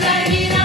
la vida.